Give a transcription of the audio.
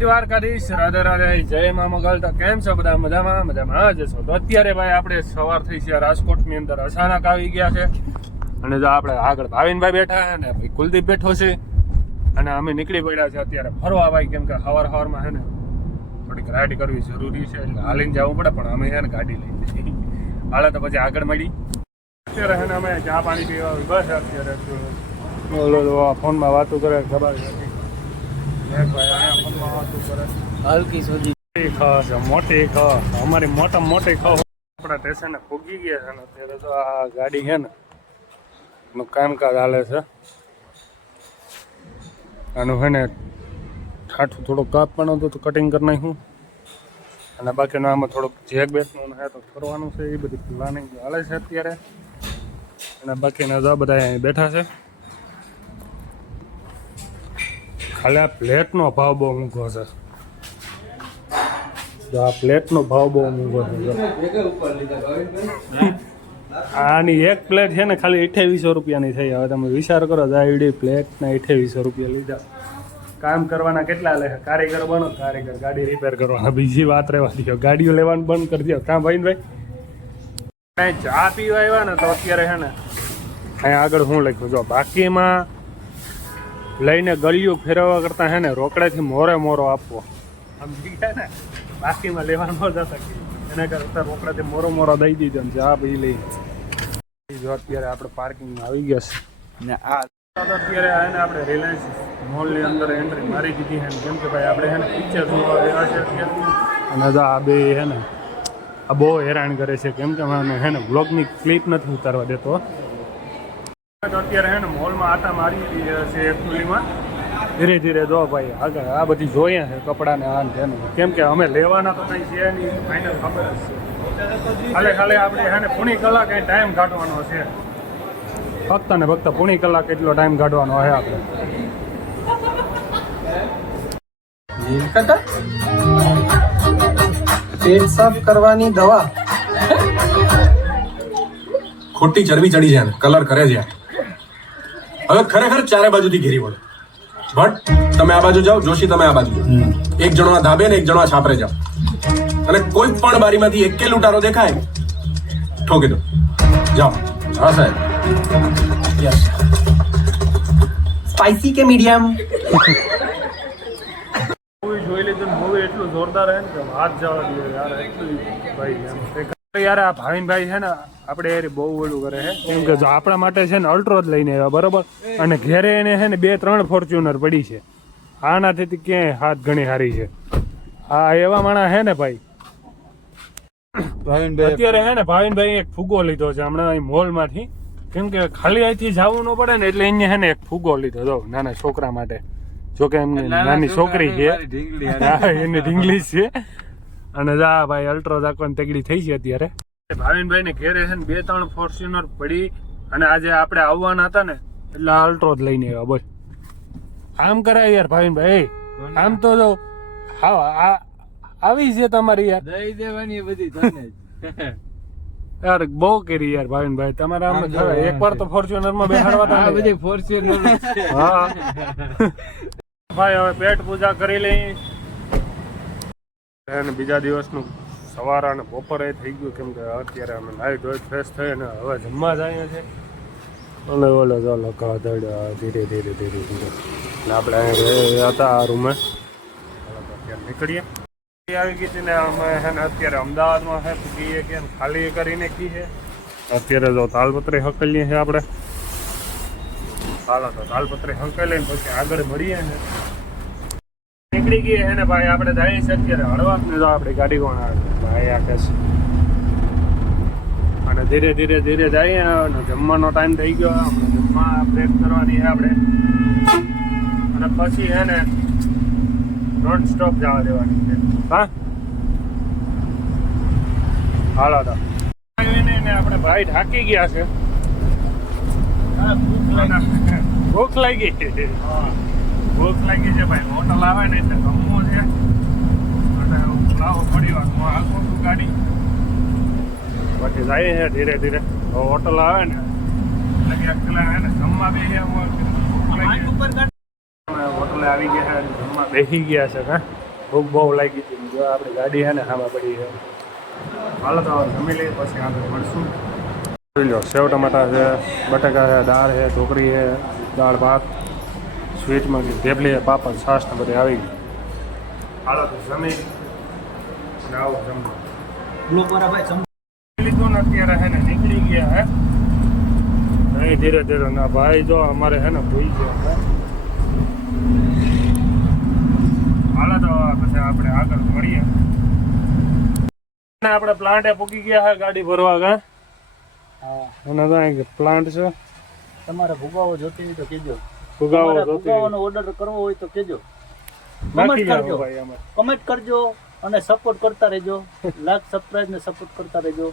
દ્વારકાધીશ, રાધે રાધે, જય મા મોગલ. તો કેમ છો બધા? મજામાં જ છો? તો અત્યારે ભાઈ આપણે સવાર થઈ છે રાજકોટની અંદર અચાનક આવી ગયા છે. અને જો આપણે આગળ ભાવિનભાઈ બેઠા છે ને ભાઈ કુલદીપ બેઠો છે. અને અમે નીકળી પડ્યા છે અત્યારે ફરવા ભાઈ, કેમ કે સવારમાં છે ને થોડીક રાઈડ કરવી જરૂરી છે, એટલે હાલીને જવું પડે. પણ અમે છે ને ગાડી લઈ જઈએ. હાલે તો પછી આગળ મળી. અત્યારે છે ને અમે ચા પાણી પીવા બસ અત્યારે ફોનમાં વાતો કરે ખબર નથી. હલકી સુધી મોટી અમારી મોટી આપણા સ્ટેશને ફૂગી ગયા છે ને અત્યારે તો આ ગાડી છે ને નું કામકાજ હાલે છે. આનું છે ને ઠાઠું થોડુંક કાપવાનું હતું તો કટિંગ કરી નાખ્યું, અને બાકીનું આમાં થોડુંક જેક બેસનું છે તો કરવાનું છે. એ બધી પ્લાનિંગ હાલે છે અત્યારે. અને બાકીના જો બધા અહીં બેઠા છે. ખાલી આ પ્લેટનો ભાવ બહુ મૂંઘો છે. આ પ્લેટનો ભાવ બહુ મૂંઘો છે. આની એક પ્લેટ છે ને ખાલી 2800 રૂપિયાની થઈ. હવે તમે વિચાર કરો, જાયડી પ્લેટના 2800 રૂપિયા લીધા. કામ કરવાના કેટલા લે? કારીગર બનો, કારીગર ગાડી રિપેર કરવાના. બીજી વાત રહેવા દો, ગાડીઓ લેવાનું બંધ કરી દો. કાં ભાઈ કાંઈ ચા પીવા આવ્યા ને તો અત્યારે છે ને અહીંયા આગળ હું લખ્યું જો, બાકીમાં લઈને ગળિયું ફેરવવા કરતા છે ને રોકડેથી મોરો આપવો. આમ ગયા ને બાકીમાં લેવા ન જતા, એના કરતા રોકડાથી મોરો દઈ દીધો ને ચા પી લઈ. જો અત્યારે આપણે પાર્કિંગમાં આવી ગયા છે ને આ અત્યારે આવે ને આપણે રિલાયન્સ મોલની અંદર એન્ટ્રી મારી દીધી છે. કેમ કે ભાઈ આપણે છે ને પિક્ચર જોવા ગયા છે અત્યારે. અને જો આ બે છે ને આ બહુ હેરાન કરે છે, કેમ કે મને છે ને બ્લોગની ક્લિપ નથી ઉતારવા દેતો. અત્યારે છે ને મોલમાં આટા મારી દીધી છે એકચ્યુઅલીમાં. ધીરે ધીરે જો ભાઈ આગળ આ બધી જોઈએ છે કપડાને આ ને તેનું. કેમ કે અમે લેવાના તો કંઈ છે નહીં, ફાઇનલ ખબર જ છે. ખાલી આપણે છે ને પૂણી કલાક કંઈ ટાઈમ કાઢવાનો છે. ફક્ત ને ફક્ત પૂણી કલાક એટલો ટાઈમ કાઢવાનો છે આપણે. પેટ સાફ કરવાની દવા. ખોટી ચરબી ચડી જાય, કલર કરે છે. હવે ખરેખર ચારે બાજુથી ઘેરી પડે. બટ તમે આ બાજુ જાઓ, જોશી તમે આ બાજુ જાઓ. એક જણો આ ધાબે ને એક જણો આ છાપરે જાઓ, અને કોઈ પણ બારીમાંથી એક કે લૂંટારો દેખાય ઠોકી દો. જાઓ. હા સાહેબ. યસ. સ્પાઈસી કે મીડિયમ? મૂવી જોઈ લીધું. મૂવી એટલું જોરદાર છે ને કે વાત જવા દે યાર. એટલું ભાઈ યાર આ ભાવિનભાઈ છે ને આપણે યાર બહુ ઓલું કરે છે. કેમ કે જો આપણા માટે છે ને અલ્ટ્રો જ લઈને આવ્યા બરોબર, અને ઘેરે એને છે ને 2-3 ફોર્ચ્યુનર પડી છે. આનાથી ક્યાંય હાથ ઘણી હારી છે. હા એવા માણસ છે ને ભાઈ. અત્યારે છે ને ભાવિનભાઈ એક ફુગ્ગો લીધો છે હમણાં અહીં મોલમાંથી. કેમ કે ખાલી અહીંથી જવું ન પડે ને એટલે એને છે ને એક ફુગ્ગો લીધો હતો નાના છોકરા માટે. જોકે એમની નાની છોકરી છે, એની ઢીંગલી છે. અને જા ભાઈ અલ્ટ્રો રાખવાની તગડી થઈ છે અત્યારે. ભાવિનભાઈ ને ઘેરે છે ને 2-3 ફોર્ચ્યુનર પડી, અને આજે આપણે આવવાના હતા ને એટલે અલ્ટ્રો જ લઈને આવ્યા. બોલ આમ કરાય યાર ભાવિનભાઈ. આમ તો જો હા આવી છે તમારી યાર દઈ દેવાની બધી તને યાર. બહુ કરી યાર ભાવિનભાઈ તમારે. આમ એકવાર તો ફોર્ચ્યુનર માં બેહાડવા હતા. આ બધી ફોર્ચ્યુનર. હા ભાઈ હવે પેટ પૂજા કરી લઈ. અને બીજા દિવસનું સવાર અને બપોરે થઈ ગયું. કેમ કે અત્યારે અમે નાઈ ધોઈ ફ્રેશ થઈ અને હવે જમવા જઈએ છે. અને ઓલો જો લખા ધડ્યા ધીરે ધીરે આપણે અહીંયા હતા આ રૂમે. અત્યારે નીકળીએ. આવી ગઈ હતી ને અમે છે ને અત્યારે અમદાવાદમાં છે પૂગીએ કે ખાલી કરીને કી છે. અત્યારે જો તાલપત્રી હકલીએ છે આપણે. હાલો તો તાલપત્રી હકલીને પછી આગળ મળીએ ને. નીકળી ગઈ છે ને ભાઈ આપણે જઈએ છીએ અત્યારે હળવાદ ને. તો આપણી ગાડી કોણ આવે ભાઈ આખે છે. અને ધીરે ધીરે જઈએ. અને જમવાનો ટાઈમ થઈ ગયો. જમવા બ્રેક કરવાની છે આપણે. અને પછી છે ને નોન સ્ટોપ જવા દેવાની છે. હા હાલો તો આપણે ભાઈ ઢાકી ગયા છે. ભૂખ લાગી છે ભાઈ. હોટલ આવે ને એટલે ગમવું છે. અને લાવો પડી વાર આખું ગાડી પછી જાય છે ધીરે ધીરે. હોટલ આવે ને એટલે પેલા એને જમવા બે હોટલે આવી ગયા છે, જમવા બેસી ગયા છે. ભૂખ બહુ લાગી હતી જો આપણી ગાડી છે ને હામાં પડી છે હાલો તો હવે જમી લઈએ પછી આગળ મળશું જોઈ લો સેવ ટમાટા છે બટાકા છે દાળ છે ઢોકળી છે દાળ ભાત સ્વીટમાં ઢેપલી છે પાપડ છાશ ને બધી આવી ગઈ હાલો તો જમી અને આવો જમવા લીધું ને અત્યારે હે ને નીકળી ગયા હે અહીં ધીરે ધીરે ના ભાઈ જો અમારે હે ને ભૂઈ ગયા હે હાલો તો પછી આપણે આગળ મળીએ આપણે પ્લાન્ટે પૂકી ગયા હે ગાડી ભરવા કા અને તો અહીં પ્લાન્ટ છે તમારે ભૂગાવો જોતી હોય તો કેજો ફુગાવો તમારે જોતી ભૂગાવાનો ઓર્ડર કરવો હોય તો કેજો નાખી કમેન્ટ જાઓ કરજો ભાઈ અમે કમેન્ટ કરજો અને સપોર્ટ કરતા રહેજો લાઈક સબસ્ક્રાઇબ ને સપોર્ટ કરતા રહેજો